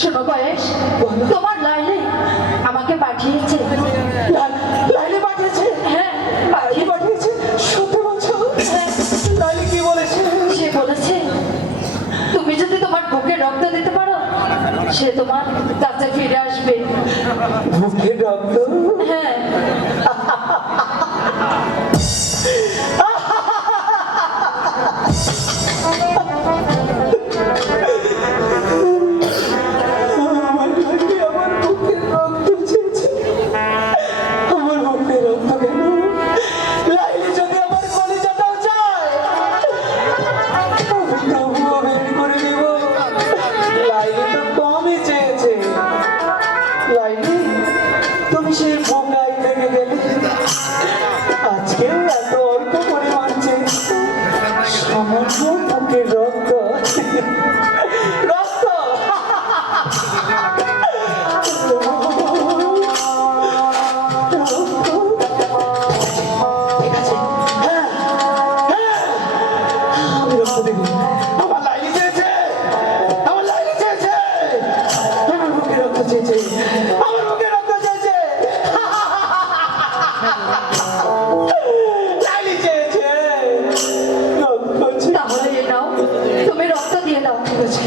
শোনো বয়স, তোমার লাইলি আমাকে পাঠিয়েছে। লাইলি পাঠিয়েছে? হ্যাঁ, লাইলি পাঠিয়েছে? সত্যি বলছো? হ্যাঁ। লাইলি কি বলেছে? সে বলেছে তুমি যদি তোমার বুকে রক্ত দিতে পারো সে তোমার কাছে ফিরে আসবে। বুকে রক্ত? হ্যাঁ। আমার লাইলি আমার বুকে রক্ত চেয়েছে। আমার বুকে রক্ত কেন? লাইলি যদি আমার কলিজাটাও চায় আমি তবুও বের করে দিব। লাইলি তো কমই চেয়েছে। লাইলি, তুমি সেই বোকাই থেকে গেলে। আজকেও এত অল্প পরিমাণ চেয়েছে। সামান্য বুকের রক্ত। রক্ত! ঠিক আছে। হ্যাঁ, হ্যাঁ, আমি রক্ত দেব। আমার লাইলি চেয়েছে। আমার লাইলি চেয়েছে। আমার বুকে রক্ত চেয়েছে। আমার বুকে রক্ত চেয়েছে। লাইলি চেয়েছে। রক্ত চেয়েছে। তাহলে এ নাও, তুমি রক্ত দিয়ে দাও। ঠিক আছে।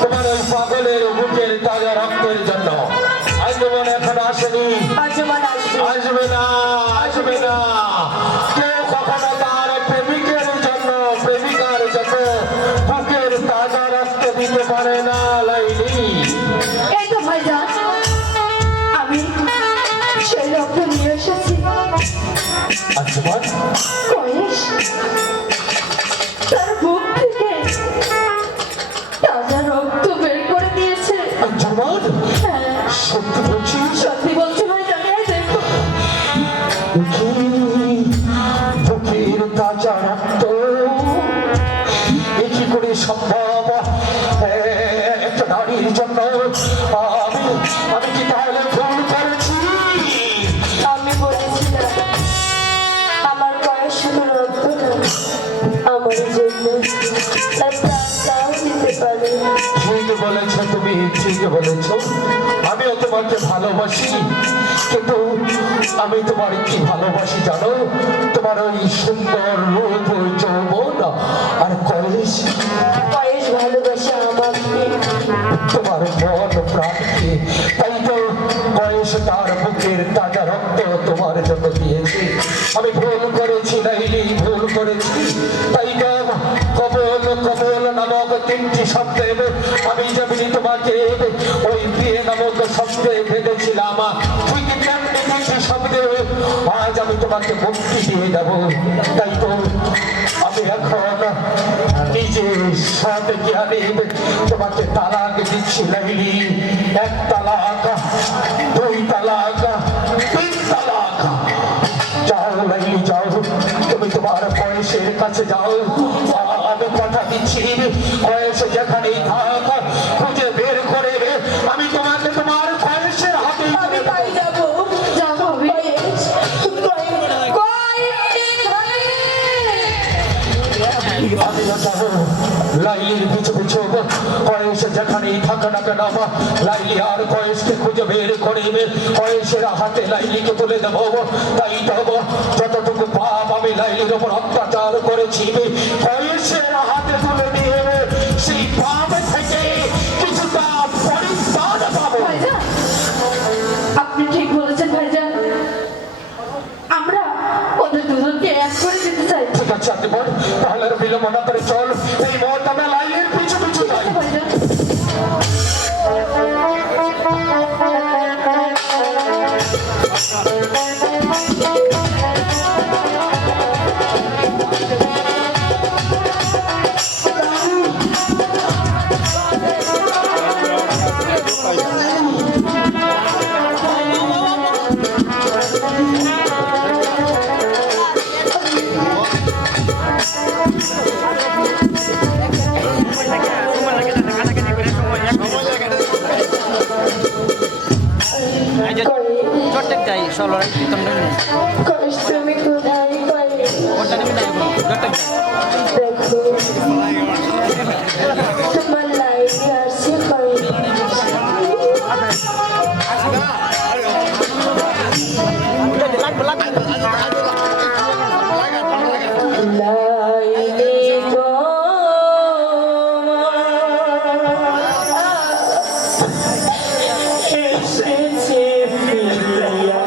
তোমার ওই পাগলের বুকের তাজা রক্তের জন্য। আজীবন এখন আসেনি, আসবে না, আসবে না। কেউ কখনো তার প্রেমিকের জন্য, প্রেমিকার জন্য বুকের তাজা রক্ত দিতে পারে না। লাইলি, এই তো ভাইজান, আমি সেই রক্ত নিয়ে এসেছি। আজীবন কয়েস তার বুক থেকে তাজা রক্ত বের করে দিয়েছে। আজীবন হ্যাঁ, সত্যি বলছিস? সত্যি বলছি ভাইজান, এই দেখো। বুকের তাজা রক্ত এ কি করে সম্ভব একটা নারীর জন্য? আমি আমি কি তাহলে ভুল করেছি? আমি বলেছিলাম আমার বয়স শুধু রক্ত না, আমার জন্য তার প্রাণটাও দিতে পারে। ঠিক বলেছ তুমি, ঠিক বলেছ। আমিও তোমাকে ভালোবাসি, কিন্তু আমি তোমার কি ভালোবাসি জানো? তোমার ওই সুন্দর রূপ, যৌবন আর কয়েস। বয়স ভালোবাসা আমাকে তোমার মন প্রাণকে। তাই তো বয়স তার বুকের তাজা রক্ত তোমার জন্য দিয়েছে। আমি ভুল করেছি লাইলি, ভুল করেছি। তাই তো কবল কবল নামক তিনটি শব্দে আমি যেমনি তোমাকে ওই বিয়ে নামক শব্দে ভেবেছিলাম, ঠিক তেমনি তিনটি শব্দে আজ আমি তোমাকে মুক্তি দিয়ে যাব। তাই তো আমি এখন নিজের সৎ জ্ঞানে তোমাকে তালাক দিচ্ছি লাইলি। 1 তালাক, 2 তালাক, 3 তালাক। যাও লাইলি যাও, তুমি তোমার বয়সের কাছে যাও। আমি কথা দিচ্ছি, বয়স যেখানেই থাক খুঁজে বের করে আমি তোমাকে তোমার বয়সের হাতে আমি তাই যাবো। যাও ভাবি। আমিও যাবো লাইলির পিছু পিছু। বয়স যেখানেই থাকা না কেন লাইলি আর বয়সকে খুঁজে বের করে বয়সের হাতে লাইলিকে তুলে দেবো। তাই দেবো যতটুকু পাপ আমি লাইলির উপর অত্যাচার করেছি বয়সের হাতে তুলে দিয়ে সেই পাপ থেকে কিছুটা পরিত্রাণ পাবো। ভাইজান, আপনি ঠিক বলেছেন ভাইজান। আমরা ওদের দুজনকে এক করে দিতে চাই। ঠিক আছে আপনি বল, তাহলে আর বিলম্ব না করে চল এই মুহূর্তে আমরা লাইলির পিছু পিছু যাই। ভাইজান, Jotek jai, solo lagi hitam dulu. কষ্ট তুমি কোথায় পাইলে? Order ni minta ibu. Jotek jai. দেখো তোমার লাইনে আসছে কয়নি? লাইনে এসেছে ফিরিয়া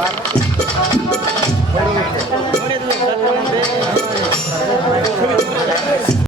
বাবা